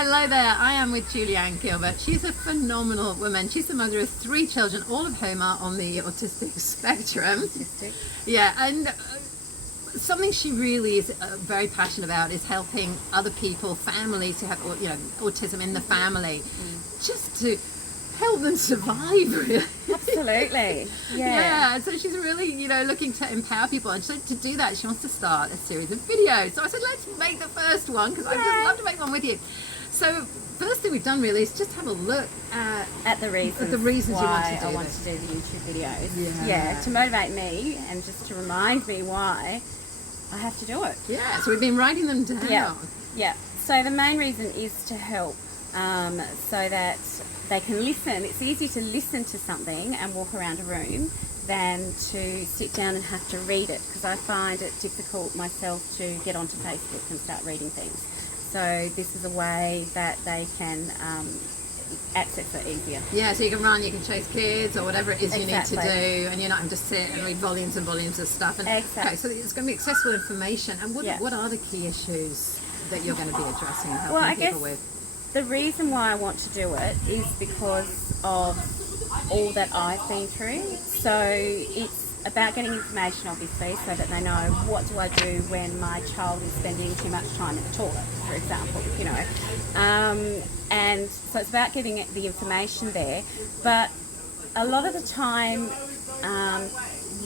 Hello there, I am with Juliane Gilbert. She's a phenomenal woman. She's the mother of 3 children, all of whom are on the autistic spectrum. Autistic. Yeah, and something she really is very passionate about is helping other people, families who have autism in the family, just to help them survive, really. Absolutely. Yeah. So she's really, looking to empower people, and so to do that she wants to start a series of videos. So I said, let's make the first one, because I'd just love to make one with you. So first thing we've done really is just have a look at the reasons why I want to do the YouTube videos. Yeah, to motivate me and just to remind me why I have to do it. Yeah, so we've been writing them down. Yeah. So the main reason is to help, so that they can listen. It's easier to listen to something and walk around a room than to sit down and have to read it, because I find it difficult myself to get onto Facebook and start reading things. So this is a way that they can access it easier. Yeah, so you can run, you can chase kids or whatever it is you need to do, and you're not having to sit and read volumes and volumes of stuff. And, okay, so it's going to be accessible information. And what are the key issues that you're going to be addressing and helping people with? The reason why I want to do it is because of all that I've been through. So it's about getting information, obviously, so that they know what do I do when my child is spending too much time in the toilet, for example, and so it's about getting the information there. But a lot of the time,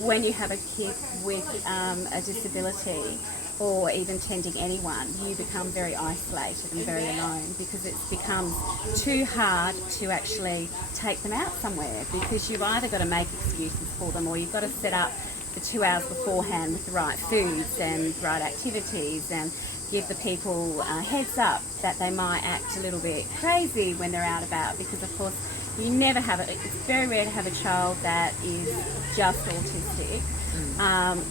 when you have a kid with a disability, or even tending anyone, you become very isolated and very alone, because it becomes too hard to actually take them out somewhere, because you've either got to make excuses for them, or you've got to set up the 2 hours beforehand with the right foods and right activities, and give the people a heads up that they might act a little bit crazy when they're out about, because of course you never have it. It's very rare to have a child that is just autistic.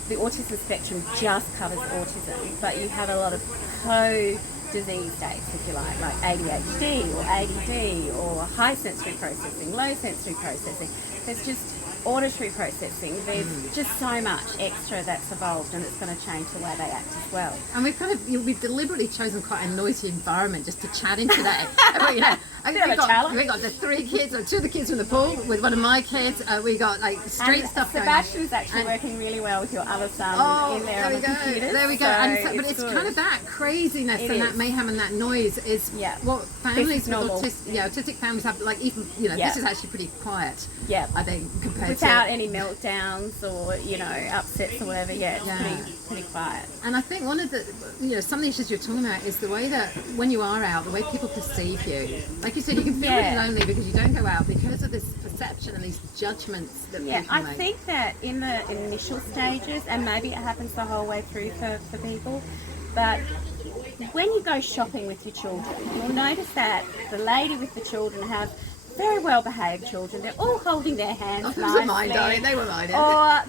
The autism spectrum just covers autism, but you have a lot of co-disease states, if you like ADHD or ADD or high sensory processing, low sensory processing. There's just auditory processing. There's just so much extra that's evolved, and it's going to change the way they act as well. And we've deliberately chosen quite a noisy environment just to chat in today. We got the 3 kids, or 2 of the kids from the pool with one of my kids. We got street stuff going on. Sebastian's actually working really well with your other son in there on the computers. There we go. But it's kind of that craziness and that mayhem and that noise is what families with autistic families have. This is actually pretty quiet. Yeah, I think compared without any meltdowns or upsets or whatever. It's pretty quiet. And I think one of the some of the issues you're talking about is the way that when you are out, the way people perceive you. Like you said, you can feel really lonely because you don't go out, because of this perception and these judgments that people make. I think that in the initial stages, and maybe it happens the whole way through for people, but when you go shopping with your children, you'll notice that the lady with the children have very well behaved children. They're all holding their hands nicely. They were mine. Or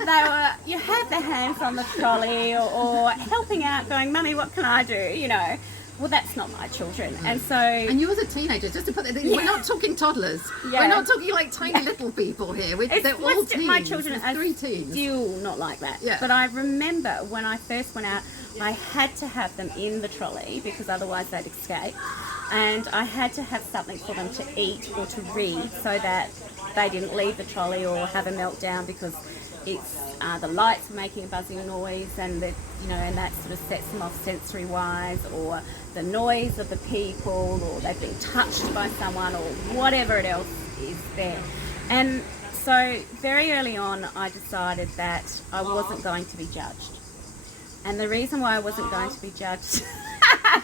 you have their hands on the trolley, or helping out, going, "Mummy, what can I do?" Well, that's not my children. And yours are teenagers, just to put that, we're not talking toddlers. We're not talking tiny little people here. They're all teens. My children are 3 teens. still not like that. But I remember when I first went out, I had to have them in the trolley, because otherwise they'd escape. And I had to have something for them to eat or to read, so that they didn't leave the trolley or have a meltdown, because it's the lights were making a buzzing noise, and and that sort of sets them off sensory wise, or the noise of the people, or they've been touched by someone, or whatever else is there. And so very early on, I decided that I wasn't going to be judged. And the reason why I wasn't going to be judged...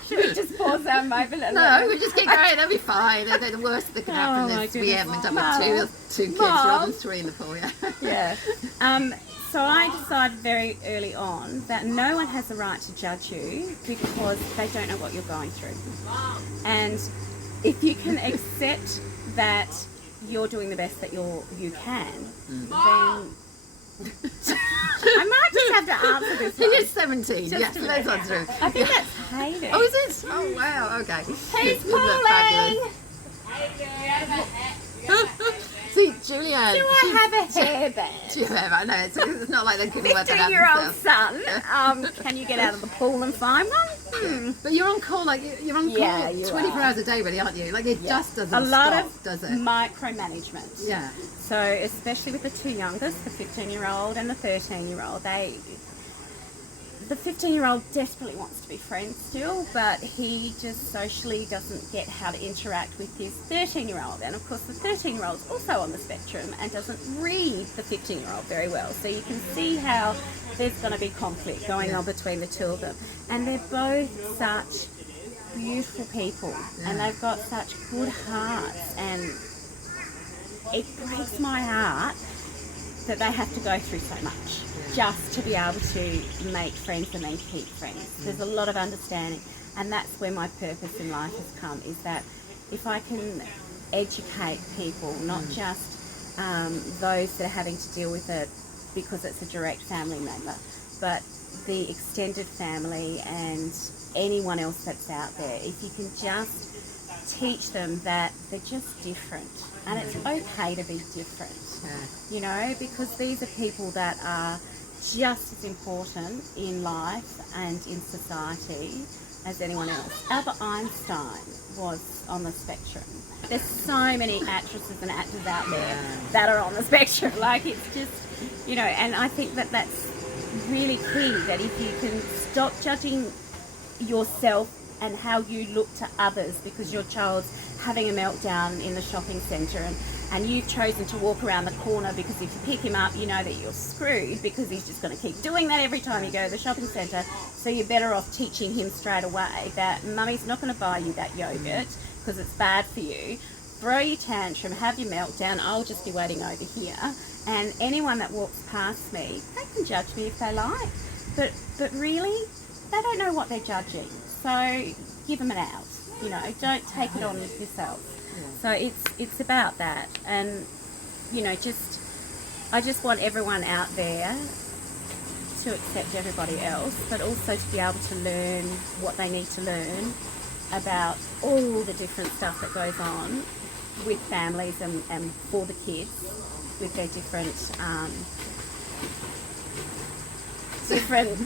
Should we just pause our moment? No, we just keep going. They'll be fine. The worst that could happen is we haven't done with 2 kids rather than 3 in the pool. So I decided very early on that no one has the right to judge you, because they don't know what you're going through. And if you can accept that you're doing the best that you can, then... I might just have to answer this one. He is 17. Yes, that's not true. I think that's Hayden. Oh, is it? Oh, wow. Okay. Who's calling? See, Juliane. Do I have a hairband? Do you have? I know. It's not like they couldn't work that out 15-year-old son. Can you get out of the pool and find one? But you're on call, like you're on call 24 hours a day, really, aren't you? Like it just doesn't stop, a lot of does it? micromanagement. Yeah. So especially with the two youngest, the 15-year-old and the 13-year-old, the 15-year-old desperately wants to be friends still, but he just socially doesn't get how to interact with his 13-year-old. And of course the 13-year-old is also on the spectrum and doesn't read the 15-year-old very well. So you can see how there's going to be conflict going on between the two of them. And they're both such beautiful people and they've got such good hearts, and it breaks my heart that they have to go through so much just to be able to make friends and then keep friends. There's a lot of understanding, and that's where my purpose in life has come, is that if I can educate people, not just those that are having to deal with it because it's a direct family member, but the extended family and anyone else that's out there, if you can just teach them that they're just different and it's okay to be different, you know, because these are people that are just as important in life and in society as anyone else. Albert Einstein was on the spectrum. There's so many actresses and actors out there that are on the spectrum. Like, it's just, you know, and I think that that's really key, that if you can stop judging yourself and how you look to others because your child's having a meltdown in the shopping centre and you've chosen to walk around the corner because if you pick him up you know that you're screwed because he's just going to keep doing that every time you go to the shopping centre, so you're better off teaching him straight away that mummy's not going to buy you that yogurt because it's bad for you. Throw your tantrum, have your meltdown, I'll just be waiting over here, and anyone that walks past me, they can judge me if they like, but really they don't know what they're judging, so give them an out, you know, don't take it on yourself. So it's about that, and you know, I just want everyone out there to accept everybody else, but also to be able to learn what they need to learn about all the different stuff that goes on with families and for the kids with their different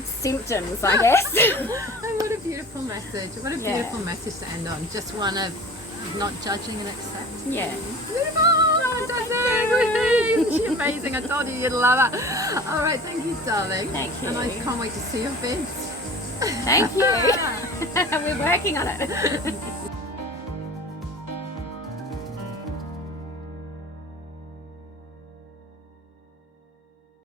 symptoms, I guess. Oh, what a beautiful message. What a beautiful message to end on. Just one of not judging and accepting. Yeah. Beautiful. She's amazing. I told you you'd love her. All right, thank you, darling. Thank you. And I can't wait to see your vids. Thank you. We're working on it.